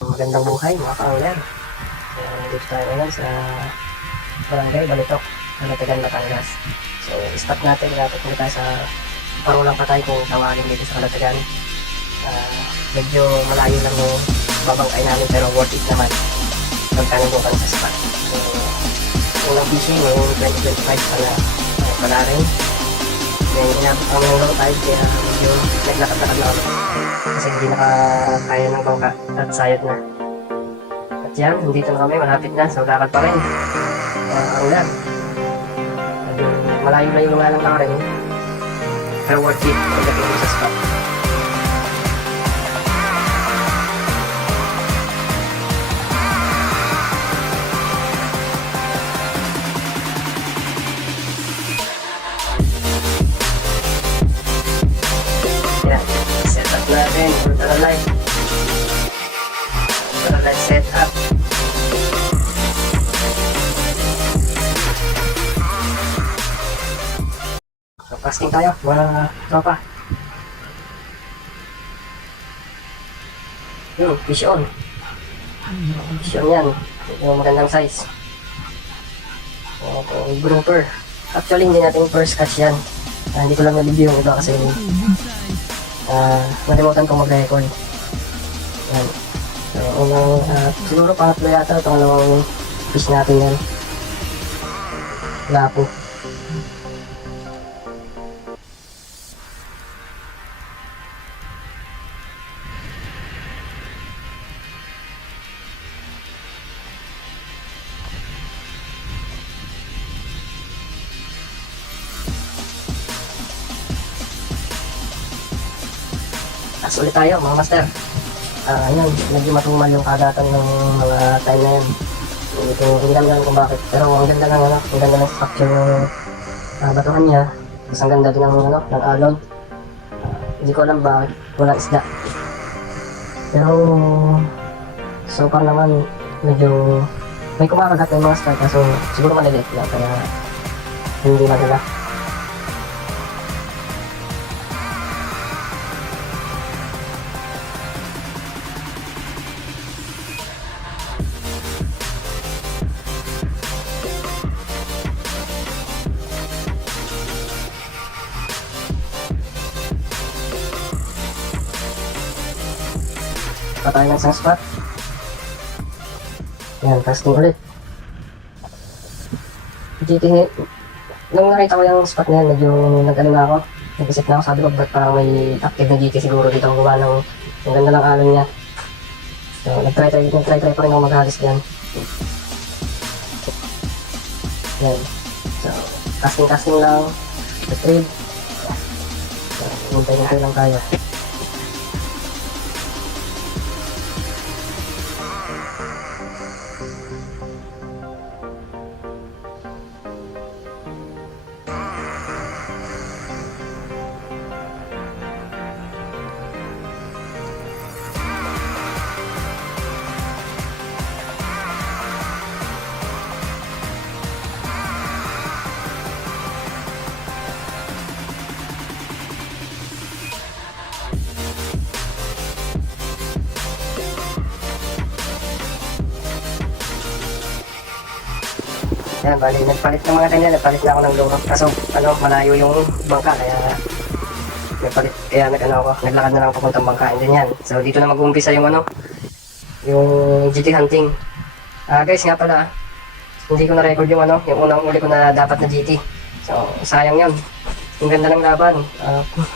Magandang buhay mga ka-angler. Dito tayo ngayon sa Barangay Balitok, Kalatagan, Batangas. So, stop natin. Napunta tayo sa Parolang Patay kung tawagin dito sa Kalatagan. Medyo malayo lang yung babangkay namin pero worth it naman. Pagkanundukan sa spot. So, unang fishing yung 2025 pala rin. Then, inabot kami ng low tide kaya medyo naglakad-lakad na kami. Kasi hindi nakakaya ng bangka at sayad na. At yan, dito na kami, malapit na. So, lakad pa rin. Angler. Malayo-layo nga lang rin. Pero worth it pagdating sa spot. Natin, ultra light setup. So, casting tayo mga tropa. Fish on yan, yung magandang size. Grouper, actually hindi natin first catch yan. Hindi ko lang na-review yung iba kasi malimutan kong mag-record. Yan. So, siguro pangatlo yata itong dalawang fish natin yan. Lapo. Ulit tayo mga master. Ayun, medyo matumal yung kagatan ng mga time na yan. Hindi namin alam kung bakit. Pero ang ganda ng ang ganda ng structure ng batuhan niya. Mas ang ganda din ng alon. Hindi ko alam bakit walang isda. Pero so far naman medyo may kumakagat ng mga strike. So siguro maliliit lang kaya hindi madala. Patay ng isang spot. Yan, casting ulit. Nung nakita ko yung spot na yan, medyo nag-ano na ako. Nag-isip na ako, sabi ko, ba't parang may active na GT siguro dito ang gawa ng ang ganda ng alon niya. So, nag-try pa rin ako mag-halis dyan. Yan. So, casting lang. Retrieve. So, hintay lang tayo. Yan, bali, nagpalit ng mga ganyan, nagpalit na ako ng luma. Kaso, malayo yung bangka, kaya naglakad na lang ako papuntang bangka. And then yan, so dito na mag-uumpisa yung yung GT hunting. Guys, nga pala, hindi ko na-record yung yung unang uli ko na dapat na GT. So, sayang yun. Yung ganda ng laban.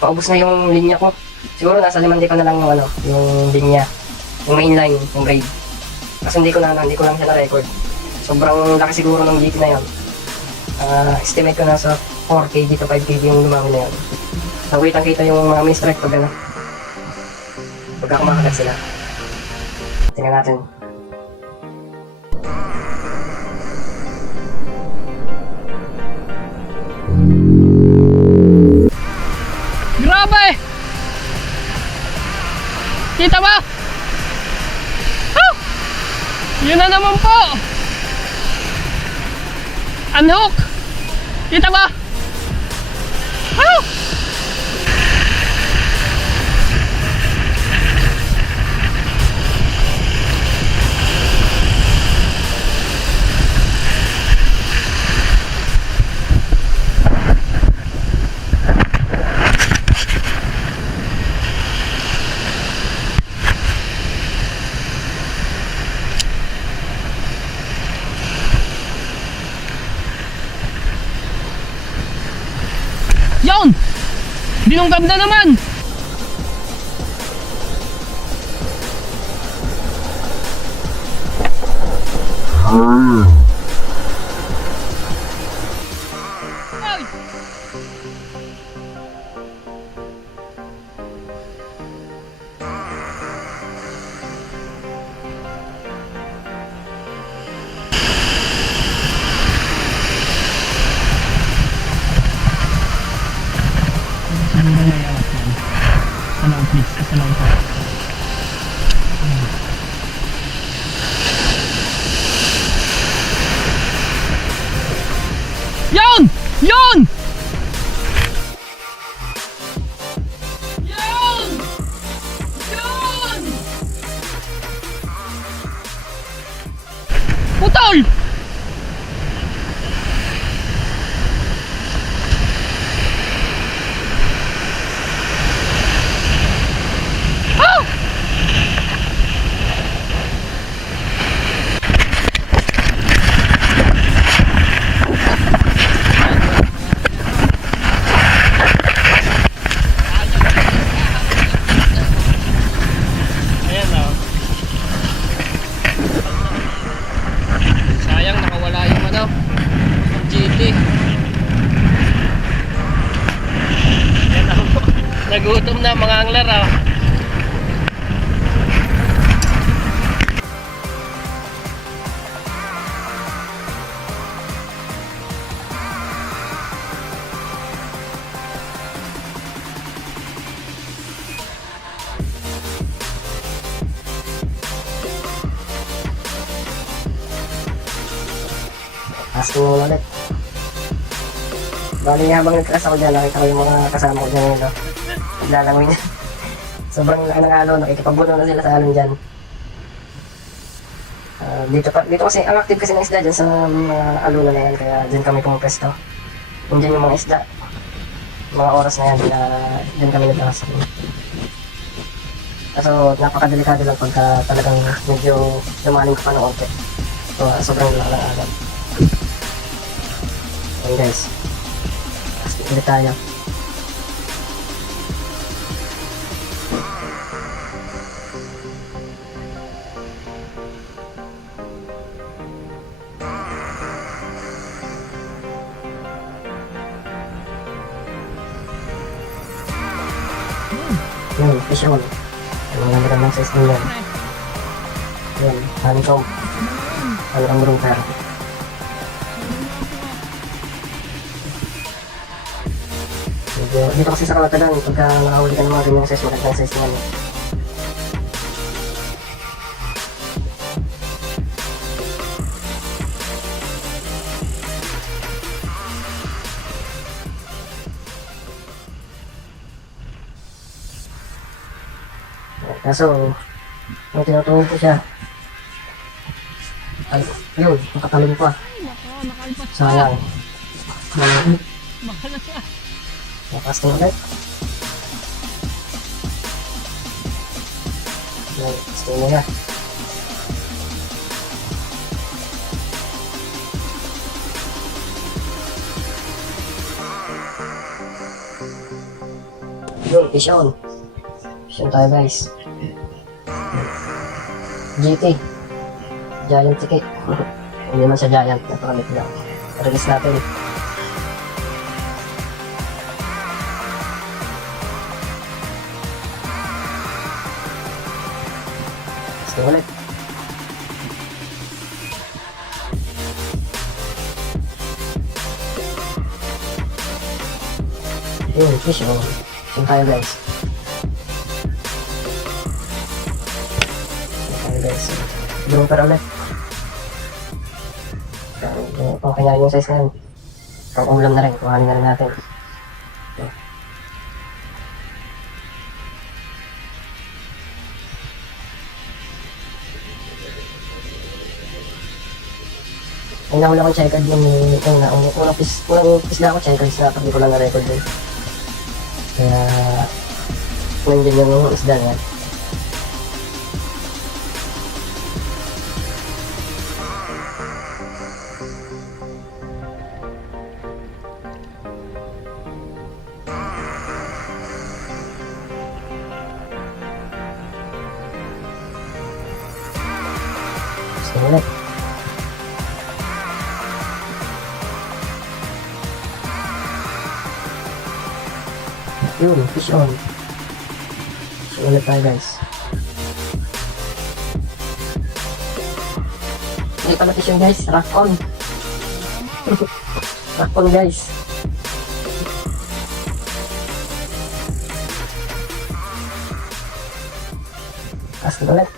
Paubos na yung linya ko. Siguro nasa 5 ko na lang yung linya. Yung mainline, yung braid. Kasi hindi ko lang siya na-record. Sobrang laki siguro ng GT na yun. Estimate ko na sa 4 kg to 5 kg yung lumami na yun. Nagwitang kita yung mga mini-strike pagka kumakagat sila. Tingnan natin. Grabe! Kita ba? Oh! Yun na naman po! Unhook! Kita ba? Oh! Yun! Binunggab na naman! Ay! Saan ba naiawat yan? Ano, please, sa lang po. Yun! Yun! Yun! Yun! Putol! Ah! Ayan na. Sayang nakawala yung ano, yung GT. Ayan na. Nagutom na mga angler ah. Asking mo ulit. Bali habang nagkras ako dyan, nakita ko yung mga kasama ko dyan ngayon, no? Naglalangoy na. Sobrang laki ng alon, nakikipabuno na sila sa alon dyan. Dito kasi, ang active kasi ng isda dyan sa mga alon na yan, kaya dyan kami pumupesto. Dyan yung mga isda. Mga oras na yan, dyan kami naglakas. Kaso napakadelikado lang pagka talagang medyo lumalim ka pa ng onte. So, sobrang laki ng alon. Ayan guys, ulit tayo. Yun, fish on. Ang magandang size din yan. Yun, honeycomb. Ang rumper. Dito kasi sa Kalatagan, pagka nakahuli ka ng mga ganyang size, magandang size naman. Kaso, nung tinutuhog ko siya, ay, yun, nakatalon pa. Sayang. Mahal na siya. Nakasting ulit. Nakasting mo na. Yun, fish on. Fish on tayo guys. GT. Giant ticket. Hindi naman siya giant. Napakamit lang. Release natin. Gusto ulit. Yun, fish on. Fish on tayo guys. Guys, grouper ulit. Okay na rin yung size na yun. Pang ulam na rin, kuhanin na rin natin. May nahula akong checkered yung unang pisla ako checkered na pag di ko lang na-record din. Kaya nandiyan yung isda niya. Casting ulit. Yun, fish on. Fish on ulit tayo guys. Hindi pala fish on guys, rock on. Rock on guys. Casting ulit.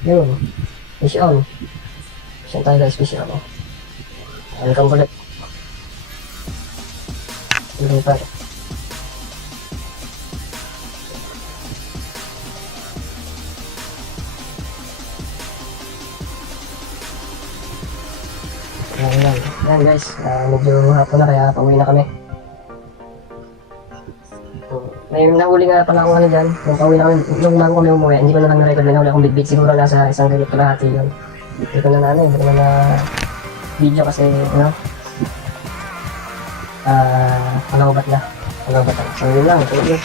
Yun. Fish on. Fish on tayo guys, fish on. Welcome ulit. Hindi pa. Yan guys, medyo hapon na kaya pauwi na kami. May nahuli nga pala akong ano dyan, nung pauwi na kami, nung bago kami umuwi, hindi ko na lang na-record, may nahuli akong big siguro nasa isang ganit kalahati yun. Hindi ko na hindi ko na video kasi, ano, palawbat na. So yun lang, tulog yun.